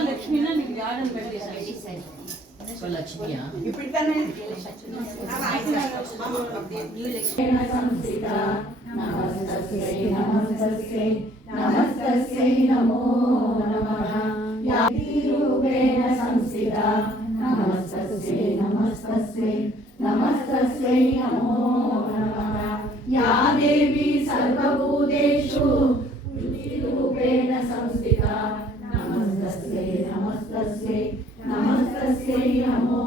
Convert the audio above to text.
లక్ష్మీనా నీకు గార్డెన్ పెట్టేసి లక్ష్మియా నమస్తస్యై నమో నమః రూపేణ సంస్థితా నమస్తస్యై నమస్తస్యై నమస్తస్యై నమో నమః యా దేవి సర్వభూతేషు రూపేణ సంస్థితా నమస్తస్యై నమస్తస్యై నమస్తస్యై నమో